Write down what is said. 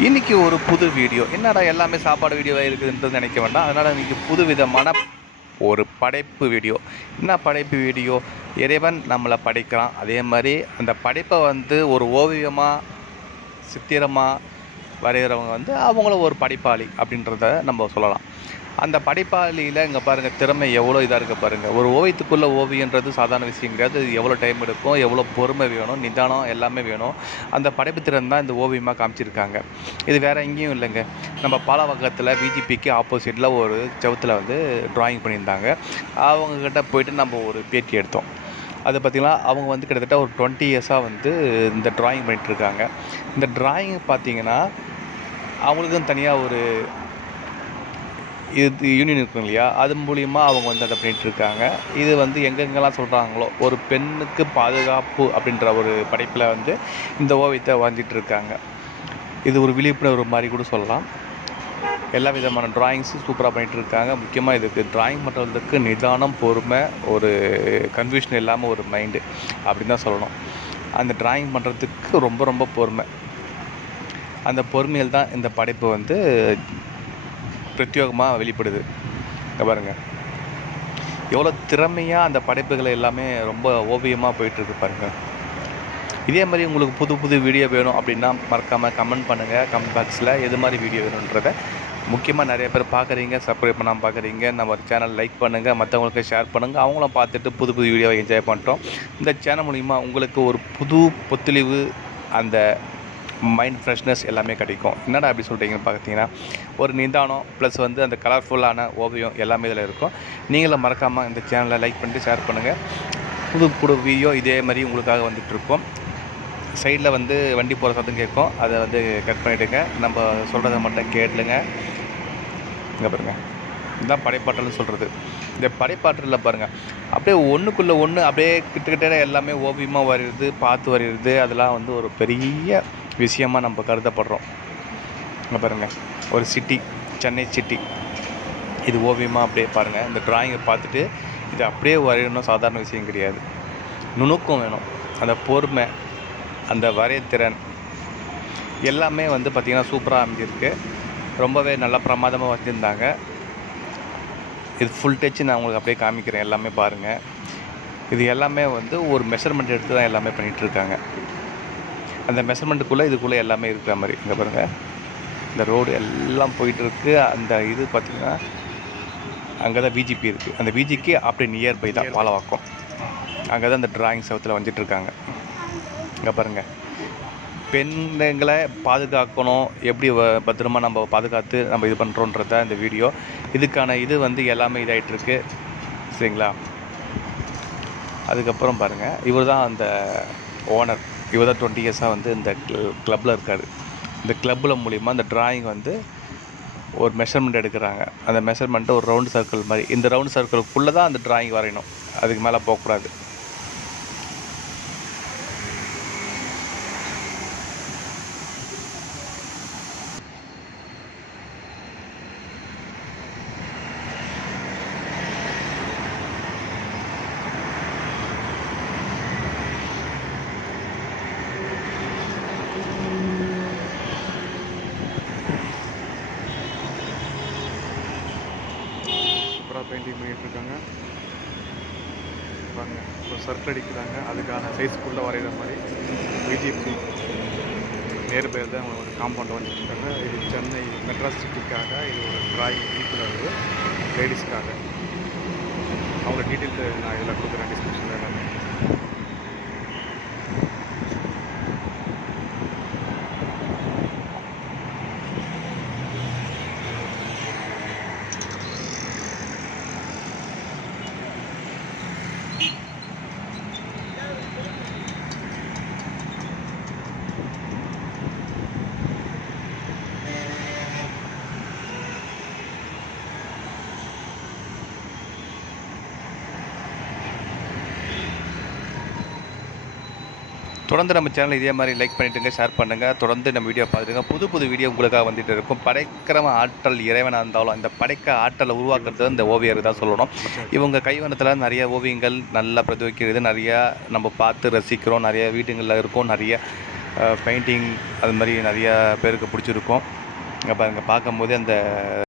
இன்றைக்கி ஒரு புது வீடியோ. என்னடா எல்லாமே சாப்பாடு வீடியோவாக இருக்குதுன்றது நினைக்க வேண்டாம். அதனால் இன்றைக்கி புது விதமான ஒரு படைப்பு வீடியோ. என்ன படைப்பு வீடியோ? இறைவன் நம்மளை படைக்கிறான். அதே மாதிரி அந்த படைப்பை வந்து ஒரு ஓவியமாக சித்திரமாக வரைகிறவங்க வந்து அவங்கள ஒரு படைப்பாளி அப்படின்றத நம்ம சொல்லலாம். அந்த படைப்பாளியில் இங்கே பாருங்கள் திறமை எவ்வளோ இதாக இருக்க பாருங்கள் ஒரு ஓவியத்துக்குள்ளே ஓவியன்றது சாதாரண விஷயம் கிடையாது. இது எவ்வளோ டைம் எடுக்கும் எவ்வளோ பொறுமை வேணும் நிதானம் எல்லாமே வேணும். அந்த படைப்பு திறன் தான் இந்த ஓவியமாக காமிச்சிருக்காங்க. இது வேறு எங்கேயும் இல்லைங்க. நம்ம பாலவகத்தில் விஜிபிக்கு ஆப்போசிட்டில் ஒரு செவுத்தில் வந்து டிராயிங் பண்ணியிருந்தாங்க. அவங்கக்கிட்ட போயிட்டு நம்ம ஒரு பேட்டி எடுத்தோம். அது பார்த்திங்கன்னா அவங்க வந்து கிட்டத்தட்ட ஒரு டுவெண்ட்டி இயர்ஸாக வந்து இந்த டிராயிங் பண்ணிகிட்ருக்காங்க இந்த டிராயிங் பார்த்திங்கன்னா அவங்களுக்கும் தனியாக ஒரு இது யூனியன் இருக்கும் இல்லையா? அது மூலியமாக அவங்க வந்து அதை பண்ணிகிட்ருக்காங்க இது வந்து எங்கெங்கெல்லாம் சொல்கிறாங்களோ ஒரு பெண்ணுக்கு பாதுகாப்பு அப்படின்ற ஒரு படைப்பில் வந்து இந்த ஓவியத்தை வரைஞ்சிட்ருக்காங்க இது ஒரு விழிப்புணர்வு மாதிரி கூட சொல்லலாம். எல்லா விதமான டிராயிங்ஸும் சூப்பராக பண்ணிகிட்டு இருக்காங்க முக்கியமாக இதுக்கு டிராயிங் பண்ணுறதுக்கு நிதானம் பொறுமை ஒரு கன்ஃபியூஷன் இல்லாமல் ஒரு மைண்டு அப்படின்னு தான் சொல்லணும். அந்த டிராயிங் பண்ணுறதுக்கு ரொம்ப ரொம்ப பொறுமை. அந்த பொறுமையில் தான் இந்த படைப்பு வந்து பிரத்யேகமாக வெளிப்படுது. பாருங்கள் எவ்வளோ திறமையாக அந்த படைப்புகளை எல்லாமே ரொம்ப ஓவியமாக போயிட்டுருக்கு பாருங்கள் இதே மாதிரி உங்களுக்கு புது புது வீடியோ வேணும் அப்படின்னா மறக்காமல் கமெண்ட் பண்ணுங்கள் கமெண்ட் பாக்ஸில் எது மாதிரி வீடியோ வேணுன்றதை முக்கியமாக நிறைய பேர் பார்க்குறீங்க. சப்ஸ்கிரைப் பண்ணாமல் பார்க்குறீங்க. நம்ம சேனல் லைக் பண்ணுங்கள் மற்றவங்களுக்கு ஷேர் பண்ணுங்கள் அவங்களும் பார்த்துட்டு புது புது வீடியோவை என்ஜாய் பண்ணிட்டோம் இந்த சேனல் மூலிமா உங்களுக்கு ஒரு புது பொத்துளிவு அந்த மைண்ட் ஃப்ரெஷ்னஸ் எல்லாமே கிடைக்கும். என்னடா அப்படி சொல்கிறீங்கன்னு பார்த்தீங்கன்னா ஒரு நிதானம் ப்ளஸ் வந்து அந்த கலர்ஃபுல்லான ஓவியம் எல்லாமே இதில் இருக்கும். நீங்களும் மறக்காமல் இந்த சேனலை லைக் பண்ணிட்டு ஷேர் பண்ணுங்கள் புது புது வீடியோ இதே மாதிரி உங்களுக்காக வந்துட்டுருக்கோம் சைடில் வந்து வண்டி போகிற சத்தம் கேட்கும். அதை வந்து கட் பண்ணிவிடுங்க நம்ம சொல்கிறத மட்டும் கேட்டுலுங்க இங்கே பாருங்கள் இதுதான் படைப்பாற்றல்னு சொல்கிறது இந்த படைப்பாற்றலில் பாருங்கள் அப்படியே ஒன்றுக்குள்ளே ஒன்று அப்படியே கிட்டக்கிட்ட எல்லாமே ஓவியமாக வரைகிறது பார்த்து வரைகிறது அதெல்லாம் வந்து ஒரு பெரிய விஷயமாக நம்ம கருதப்படுறோம். இங்கே பாருங்கள் ஒரு சிட்டி சென்னை சிட்டி இது ஓவியமாக அப்படியே பாருங்கள் இந்த ட்ராயிங்கை பார்த்துட்டு இது அப்படியே வரையணும் சாதாரண விஷயம் கிடையாது. நுணுக்கம் வேணும். அந்த பொறுமை அந்த வரையத்திறன் எல்லாமே வந்து பார்த்திங்கன்னா சூப்பராக அமைஞ்சிருக்கு. ரொம்பவே நல்லா பிரமாதமாக வச்சுருந்தாங்க இது ஃபுல் டச் நான் உங்களுக்கு அப்படியே காமிக்கிறேன். எல்லாமே பாருங்கள் இது எல்லாமே வந்து ஒரு மெஷர்மெண்ட் எடுத்து தான் எல்லாமே பண்ணிகிட்ருக்காங்க அந்த மெஷர்மெண்ட்டுக்குள்ளே இதுக்குள்ளே எல்லாமே இருக்கிற மாதிரி. இங்கே பாருங்கள் இந்த ரோடு எல்லாம் போயிட்டுருக்கு. அந்த இது பார்த்திங்கன்னா அங்கே தான் பிஜிபி இருக்குது அந்த பிஜிக்கு அப்படியே நியர்பை தான் பாலவாக்கம். அங்கே தான் அந்த டிராயிங் செவத்தில் வந்துட்டுருக்காங்க இங்கே பாருங்கள் பெண்களை பாதுகாக்கணும். எப்படி வ- பத்திரமா நம்ம பாதுகாத்து நம்ம இது பண்ணுறோன்றத இந்த வீடியோ இதுக்கான இது வந்து எல்லாமே இதாகிட்டுருக்கு சரிங்களா? அதுக்கப்புறம் பாருங்கள் இவர் தான் அந்த ஓனர் இவர் தான் டுவெண்ட்டி இயர்ஸாக வந்து இந்த கிளப்பில் இருக்கார். இந்த கிளப்பில் மூலிமா அந்த ட்ராயிங் வந்து ஒரு மெஷர்மெண்ட் எடுக்கிறாங்க. அந்த மெஷர்மெண்ட்டு ஒரு ரவுண்ட் சர்க்கிள் மாதிரி. இந்த ரவுண்ட் சர்க்கிளுக்குள்ளே தான் அந்த ட்ராயிங் வரையணும். அதுக்கு மேலே போகக்கூடாது. சூப்பராக பெயிண்டிங் பண்ணிட்டு இருக்காங்க பாருங்க ஒரு சர்க்கிள் அடிக்கிறாங்க. அதுக்கான சைஸ்க்குள்ளே வரைகிற மாதிரி பிஜிபி நேர் பேர் தான் ஒரு காம்பவுண்ட் வந்துட்டு இது சென்னை மெட்ராஸ் சிட்டிக்காக இது ஒரு டிராயிங் விழிப்புணர்வு லேடிஸ்க்காக அவங்க டீட்டெயில் நான் இதில் கொடுக்குறேன் டிஸ்கிரிப்ஷன் எல்லாமே தொடர்ந்து நம்ம சேனல் இதே மாதிரி லைக் பண்ணிட்டுங்க ஷேர் பண்ணுங்கள் தொடர்ந்து நம்ம வீடியோ பார்த்துருங்க புது புது வீடியோ உங்களுக்காக வந்துட்டு இருக்கும். படைக்கிறவன் ஆற்றல் இறைவனாக இருந்தாலும் இந்த படைக்க ஆற்றலை உருவாக்குறது இந்த ஓவியர் தான் சொல்லணும். இவங்க கைவண்ணத்தில் நிறைய ஓவியங்கள் நல்லா பிரதிபலிக்கிறது. நிறையா நம்ம பார்த்து ரசிக்கிறோம். நிறைய வீடுங்களில் இருக்கும். நிறைய பெயிண்டிங் அது மாதிரி நிறையா பேருக்கு பிடிச்சிருக்கும். அப்போ பாருங்கள் பார்க்கும்போது அந்த